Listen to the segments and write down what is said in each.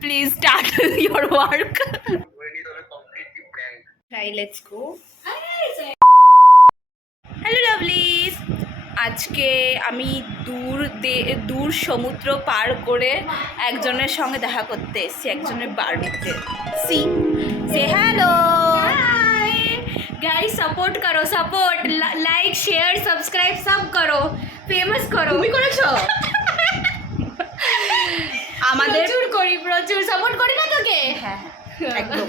Please start your work. Try, let's go. Hello lovelies, আজকে আমি দূর সমুদ্র পার করে একজনের সঙ্গে দেখা করতে এসেছি, একজনের বাড়িতে। সে হ্যালো गाइस, सपोर्ट करो, सपोर्ट लाइक शेयर सब्सक्राइब सब करो, फेमस करो। তুমি করেছো? আমাদের প্রচুর সাপোর্ট করি না তোকে। হ্যাঁ একদম।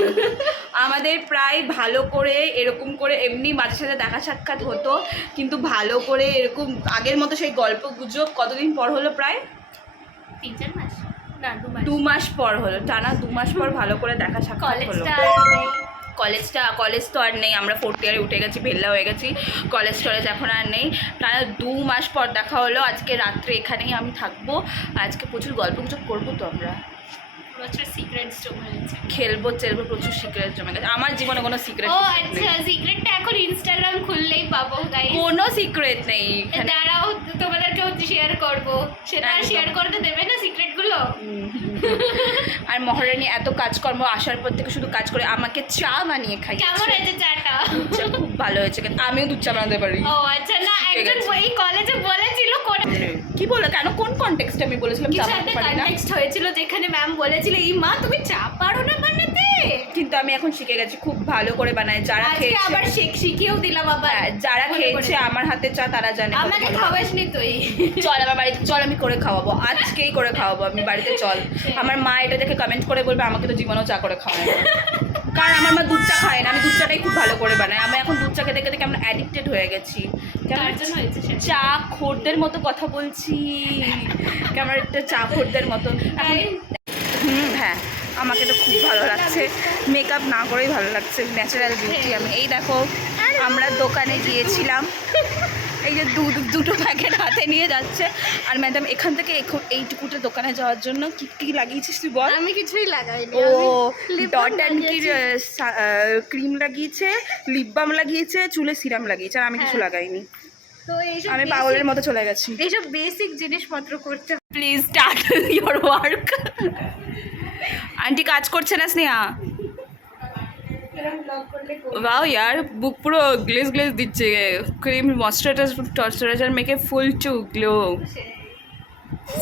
আমাদের প্রায় ভালো করে এরকম করে এমনি মাঝে সাঝে দেখা সাক্ষাৎ হতো, কিন্তু ভালো করে এরকম আগের মতো সেই গল্প গুজব কতদিন পর হলো? প্রায় 3-4 মাস না, 2 মাস পর হলো, টানা 2 মাস পর ভালো করে দেখা সাক্ষাৎ হলো। কলেজ তো আর নেই, আমরা 4th ইয়ারে উঠে গেছি, ভেল্লা হয়ে গেছি, কলেজ এখন আর নেই। টানা 2 মাস পর দেখা হলো। আজকে রাত্রে এখানেই আমি থাকবো, আজকে প্রচুর গল্প গুজব করবো তো, আমরা প্রচুর সিক্রেটস জমে গেছে, খেলবো প্রচুর সিক্রেট জমে গেছে। আমার জীবনে কোনো সিক্রেট আচ্ছা, সিক্রেটটা এখন ইনস্টাগ্রাম খুললেই পাবো গাইস। কোনো সিক্রেট নেই, দাঁড়াও তোমাদেরকেও শেয়ার করবো, সেটা শেয়ার করতে দেবে না সিক্রেটগুলো? আর মহারানী এত কাজকর্ম আসার পর থেকে শুধু কাজ করে, আমাকে চা বানিয়ে খাই। কেমন হয়েছে চাটা? খুব ভালো হয়েছে, আমিও দুধ চা বানাতে পারি। ও আচ্ছা, না একজন এই কলেজে বলেছিল, কি বলে, কেন, কোন কনটেক্সটে আমি বলেছিলাম চা বানাতে পারি না? কনটেক্সট হয়েছিল যেখানে ম্যাম বলেছিল, এই মা তুমি চা পারো না বানাতে, কিন্তু আমি এখন শিখে গেছি, খুব ভালো করে বানাই। যারা খেয়েছে আবার শিখিয়েও দিলাম আবার। যারা খেয়েছে আমার হাতে চা তারা জানে। আমাকে খাওয়াসনি তুই? চল আমার বাড়িতে চল, আমি করে খাওয়াবো, আজকেই করে খাওয়াবো আমি বাড়িতে। চল, আমার মা এটা দেখে কমেন্ট করে বলবে আমাকে তো জীবনেও চা করে খাওয়ায় না, কারণ আমার মা দুধ চা খায় না। আমি দুধ চাটাই খুব ভালো করে বানাই। আমি এখন দুধ চা খেতে খেতে কেমন অ্যাডিক্টেড হয়ে গেছি, চা খোরদের মতো কথা বলছি, কেমন একটা চা খোরদের মতো। হ্যাঁ, আমাকে তো খুব ভালো লাগছে, মেকআপ না করেই ভালো লাগছে, ন্যাচারাল বিউটি আমি। এই দেখো, আমরা দোকানে গিয়েছিলাম, এই যে দুটো প্যাকেট হাতে নিয়ে যাচ্ছে, আর ম্যাডাম এখান থেকে এইটুকুটা দোকানে যাওয়ার জন্য কি কি লাগিয়েছিস তুই বল? আমি কিছুই লাগাইনি। ও ডট অ্যান্ড কির ক্রিম লাগিয়েছে, লিপ বাম লাগিয়েছে, চুলে সিরাম লাগিয়েছে, আর আমি কিছু লাগাইনি। তো এইসব আমি পাগলের মতো চলে গেছি। এইসব বেসিক জিনিসপত্র করতে। Please start your work. Aunty কাজ করছে না স্নেহা? वाओ यार, बुक পুরো গ্লেজ দিচ্ছে, cream moisturiser make a full to glow.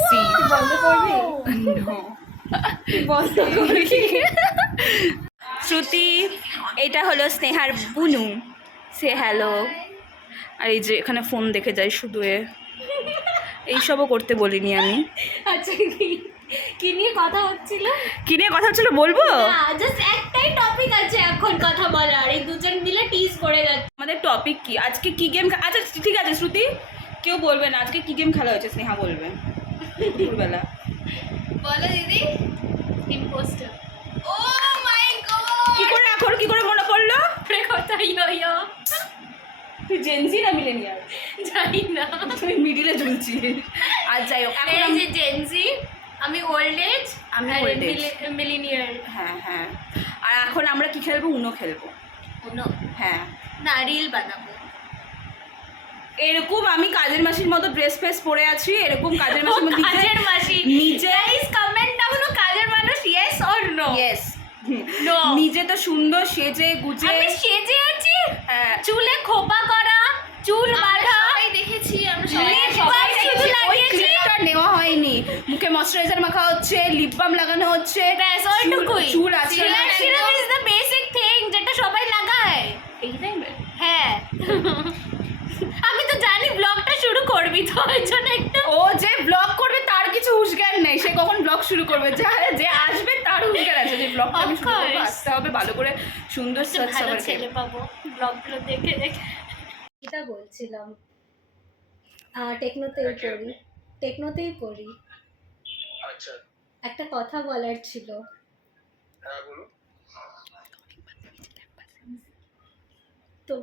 সি বন্ধ করবি? নো বন্ধ করবি। শ্রুতি, এটা হলো স্নেহার বুনু, সে হ্যালো। আর এই যে এখানে ফোন দেখে যাই শুধু, এইসবও করতে বলিনি আমি। আচ্ছা, কি নিয়ে কথা হচ্ছিল? বলবো? জাস্ট একটাই টপিক আছে এখন কথা বলার, এই দুজন মিলে টিজ করে যাচ্ছে। আমাদের টপিক কি আজকে, কি গেম? আচ্ছা ঠিক আছে শ্রুতি, কেউ বলবে না আজকে কি গেম খেলা হয়েছে, স্নেহা বলবে দুপুরবেলা। বলো দিদি। ইম্পোস্টার। ও মাই গড, কি করে মনে পড়লো? কথা ইয়ো তুই জেনজি না মিলেনিয়াল জানি না, তুই মিডিলে ঝুলছি। আর যাই হোক, এখন এই যে জেনজি, আমি ওল্ড এজ, আমি ওল্ড এজ, মিলেনিয়াল। হ্যাঁ। আর এখন আমরা কি খেলবো? উনো খেলবো। উনো? হ্যাঁ, না, রিল বানাবো। এরকম আমি কাজের মাসির মতো ড্রেস ফ্রেস পরে আছি, এরকম কাজের মাসির মতো কাজের মাসি নিজে কমেন্ট ডাউন, কাজের মানুষ yes or no? Yes. No, নিজে তো সুন্দর সেজে গুজে, আমি সেজে আছি, হ্যাঁ, চুলে খোপা করা, চুল বাঁধা, সবাই দেখেছি, আমরা সবাই শুধু লাগিয়েছি। নেওয়া হয়নি, মুখে ময়শ্চারাইজার মাখা হচ্ছে, লিপ বাম লাগানো হচ্ছে, ব্যাস ওইটুকুই। চুল আছে, serum is the basic thing যেটা সবাই লাগায় এই টাইমে। হ্যাঁ, আমি তো জানি ব্লগটা শুরু করবি, তো ওই জন্য একটু। ও যে ব্লগ করবে তার কিছু হুঁশজ্ঞান নেই, সে কখন ব্লগ শুরু করবে? যে আসবে তার হুঁশজ্ঞান আছে, যে ব্লগটা আমি শুরু করবো, আসতে হবে ভালো করে, সুন্দর ভালো ছেলে পাবো ব্লগগুলো দেখে। এটা বলছিলাম, টেকনোতেই পড়ি। আচ্ছা, একটা কথা বলার ছিল। হ্যাঁ বলো। তো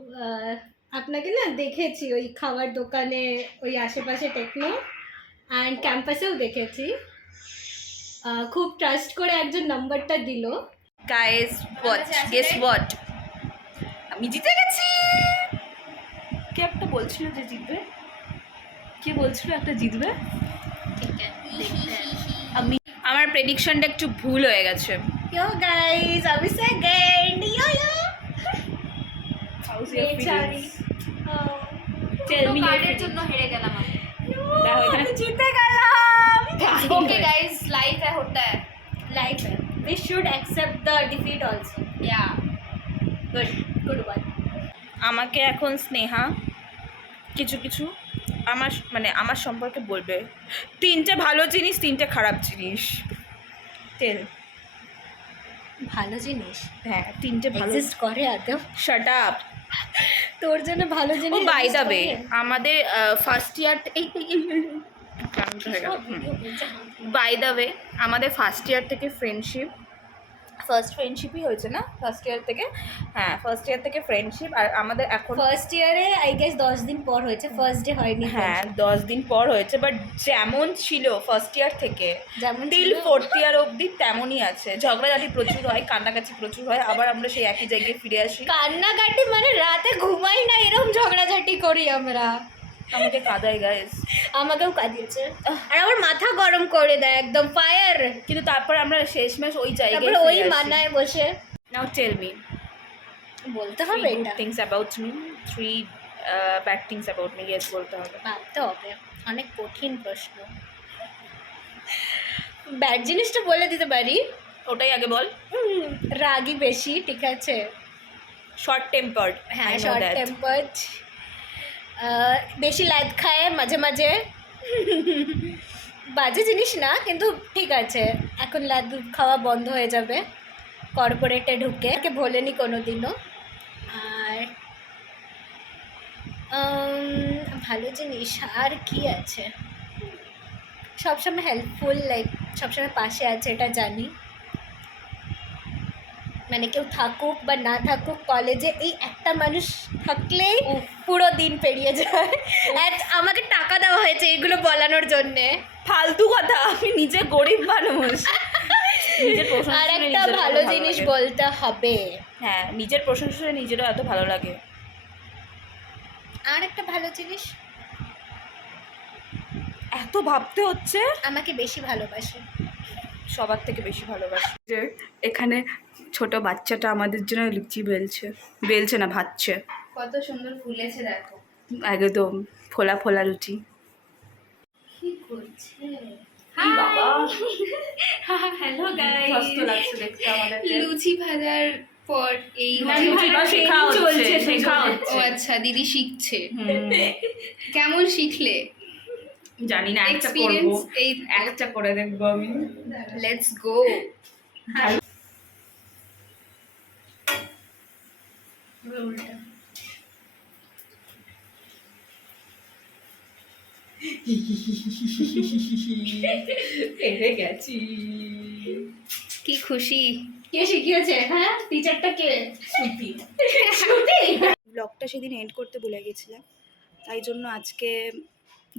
আপনাকে না দেখেছি ওই খাবার দোকানে, ওই আশেপাশে টেকনো, অ্যান্ড ক্যাম্পাসেও দেখেছি। খুব ট্রাস্ট করে একজন নাম্বারটা দিল। গাইস গেস হোয়াট, আমি জিতে গেছি। কে একটা বলছিল যে জিতবে, কে বলছিল একটা জিতবে? ঠিক আছে, আমি আমার প্রেডিকশনটা একটু ভুল হয়ে গেছে। Yo guys, আমি second. Yo yo. How's your বেচারি। feelings? Tell me your কার্ডের feelings. জন্য হেরে গেলাম আমি। দেখো এখানে জিতে গেলাম। ওকে গাইস, লাইফ है होता है। Life है। We should accept the defeat also. या Good, good one. আমাকে এখন স্নেহা কিছু কিছু আমার সম্পর্কে বলবে, 3টে ভালো জিনিস 3টে খারাপ জিনিস। টেল। ভালো জিনিস হ্যাঁ 3টে ভালো। এক্সিস্ট করে আদৌ? Shut up. তোর জন্য ভালো ও জিনিস বাই দ্য exist ওয়ে, করে? আমাদের first year by the way আমাদের ফার্স্ট ইয়ার থেকে ফ্রেন্ডশিপই হয়েছে না? ফার্স্ট ইয়ার থেকে, হ্যাঁ ফার্স্ট ইয়ার থেকে ফ্রেন্ডশিপ। আর আমাদের এখন ফার্স্ট ইয়ারে আই গেস 10 দিন পর হয়েছে, ফার্স্ট ডে হয়নি। হ্যাঁ 10 দিন পর হয়েছে, বাট যেমন ছিল ফার্স্ট ইয়ার থেকে যেমন টিল ছিল। 4th ইয়ার অবধি তেমনই আছে। ঝগড়াঝাটি প্রচুর হয়, কান্নাকাটি প্রচুর হয়, আবার আমরা সেই একই জায়গায় ফিরে আসি। কান্নাকাটি মানে রাতে ঘুমাই না, এরকম ঝগড়াঝাটি করি আমরা। আমাকে কাঁদায় গাইস, আমাকেও কাঁদিয়েছে, আর আমার মাথা গরম করে দেয় একদম ফায়ার। কিন্তু তারপর আমরা শেষমেশ ওই জায়গায় তারপরে ওই মানায় বসে নাও টেল মি বলতে হবে গুড এটা, things about me, 3 bad things about me. Yes বলতে হবে। ভাবতে হবে, অনেক কঠিন প্রশ্ন। ব্যাড জিনিসটা বলে দিতে পারি, ওটাই আগে বল। রাগী বেশি, ঠিক আছে? শর্ট টেম্পার্ড, হ্যাঁ শর্ট টেম্পার্ড, বেশি লাইট খায় মাঝে মাঝে। বাজে জিনিস না, কিন্তু ঠিক আছে, এখন লাদ খাওয়া বন্ধ হয়ে যাবে কর্পোরেটে ঢুকে, কে ভোলেনি কোনো দিনও। আর ভালো জিনিস আর কি আছে, সবসময় হেল্পফুল, লাইক সবসময় পাশে আছে, এটা জানি। মানে কেউ থাকুক বা না থাকুক, কলেজে এই একটা মানুষ থাকলেই পুরো দিন পেরিয়ে যায়। আর আমাকে টাকা দেওয়া হয়েছে এগুলো বলানোর জন্যে। ফালতু কথা, আমি নিজে গরিব মানুষ। নিজের প্রশংসা আর শুনে একটা নিজেরও ভালো কত জিনিস লাগে। বলতে হবে, হ্যাঁ নিজের প্রশংসা শুনে নিজেরও এত ভালো লাগে। আর একটা ভালো জিনিস, এত ভাবতে হচ্ছে। আমাকে বেশি ভালোবাসে। সবার থেকে বেশি ভালোবাসি। যে এখানে ছোট বাচ্চাটা আমাদের জন্য লুচি বেলছে না, ভাজছে। কত সুন্দর ফুলেছে দেখো। একদম ফোলা ফোলা লুচি। কি করছে? বাবা হ্যালো কষ্ট লাগছে দেখতে আমাদেরকে। লুচি ভাজার পর এই লুচি বা শেখা হচ্ছে, শেখা ও হচ্ছে। আচ্ছা, দিদি শিখছে। হুম, কেমন শিখলে? জানি না, একটা করবো, এক্সপিরিয়েন্স এই একটা করে দেখবো আমি। Let's go. পেরে গেছি। কি খুশি। কে শিখিয়েছে? হ্যাঁ টিচারটা কে? শ্রুতি। ব্লগটা সেদিন এন্ড করতে ভুলে গেছিলাম, তাই জন্য আজকে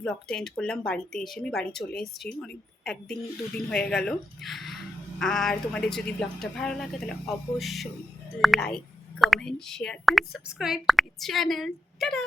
ব্লগটা এন্ড করলাম বাড়িতে এসে। আমি বাড়ি চলে এসেছি, অনেক 1 দিন হয়ে গেল। আর তোমাদের যদি ব্লগটা ভালো লাগে তাহলে অবশ্যই like, comment, share and subscribe to my channel. Tata.